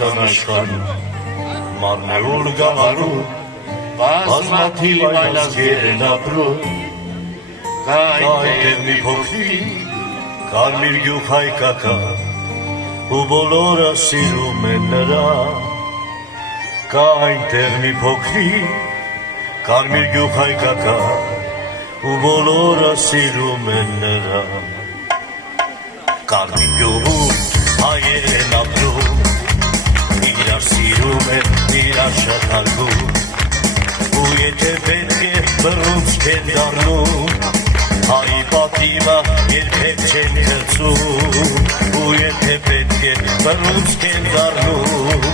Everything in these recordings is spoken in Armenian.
Հայաստան աշխարհում, մարմնավոր գավառում, բազմաթիվ այլ ազգեր են ապրում, կա այնտեղ մի փոքրիկ կարմիր գյուղ հայկական, ու բոլորը սիրում են նրան, կա այնտեղ մի փոքրիկ կարմիր գյուղ հայկական, ու բոլորը սիրում են նրան, կարմիր գյուղում հայեր են ապրում, իրար սիրում են, իրար շատ հարգում, ու եթե պետք է բռունցք են դառնում, հայի պատիվը երբեք չեն կծում, ու եթե պետք է բռունցք են դառնում,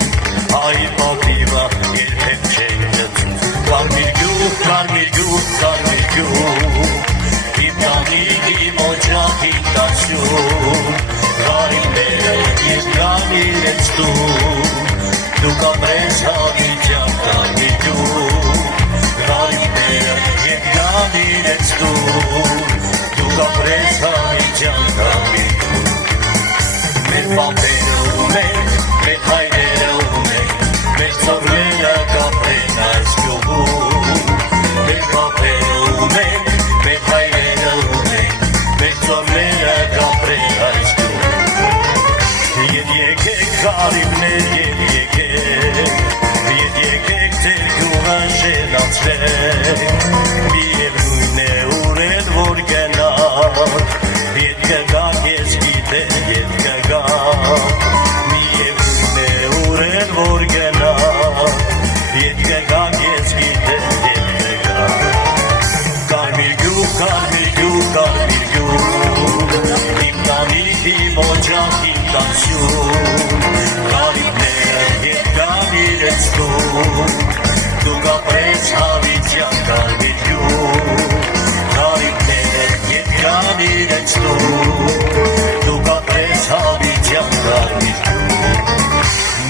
հայի պատիվը երբեք չեն կծում, կարմիր գյուղ, կարմիր գյուղ, կարմիր գյուղ, իմ տանիքի օջախի տաշում, Գարիները և կան իրենց տուն, դուք ապրես հավիճան կարմիր գյուղ, Գարիները և կան իրենց տուն, դուք ապրես հավիճան կարմիր գյուղ, մեր պապերը ունենք, մեր հայրերը ունենք, մեր ծառերը կապրեն այս գյուղում, մեր պապերը ունենք, մեր հայրերը ունենք, մեր ծառերը կապրեն այս գյուղում, եկեք կարիբներ, եկեք ձեր գյուղը շենացրեք, միևնույն է ուր էլ որ գնաք, ետ կգաք ես գիտեմ, ետ կգաք, միևնույն է ուր էլ որ գնաք, ետ կգաք ես գիտեմ, ետ կգաք, կարմիր գյուղ, կարմիր գյուղ, կարմիր գյուղ, իմ տանիքի օջախի տաշում, կարիբները ետ կան իրենց տուն, դուք ապրես հավիճան կարմիր գյուղ, կարիբները ետ կան իրենց տուն, դուք ապրես հավիճան կարմիր գյուղ,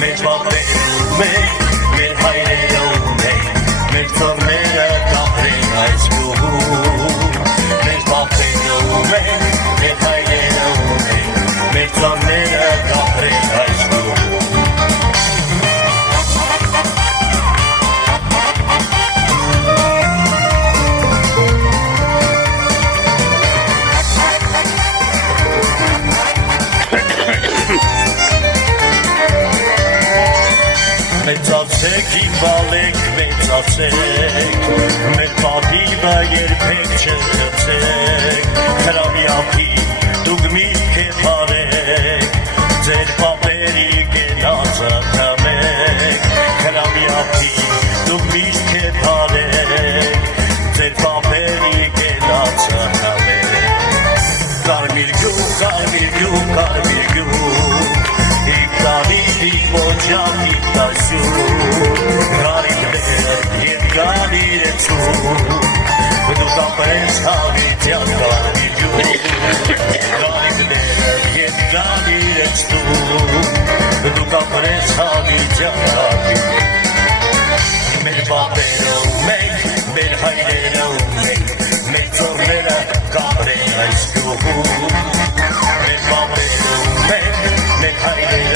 մեր պապերը ունենք, մեր հայրերը ունենք, մեր ծառերը կապրեն այս գյուղում, մեր պապերը ունենք, մեր հայրերը ունենք, մեր ծառերը կապրեն այս գյուղում, մեծացեք իմ բալեք, մեծացեք, մեր պատիվը երբեք չխցեք, հրավի ափի դուք միտք է պարեք, ձեր պապերի կենացը թմեք, հրավի ափի դուք միտք է պարեք, ձեր պապերի կենացը թմեք, կարմիր գյուղ, կարմիր գյուղ, կարմիր գյուղ, իմ տանիքի օջախի տաշում, կարիբները ետ կան իրենց տուն, դուք ապրես հավիճան կարմիր գյուղ, կարիբները ետ կան իրենց տուն, դուք ապրես հավիճան կարմիր գյուղ, մեր պապերը ունենք, մեր հայրերը ունենք, մեր ծառերը կապրեն այս գյուղում, մեր պապերը ունենք, մեր հայրերը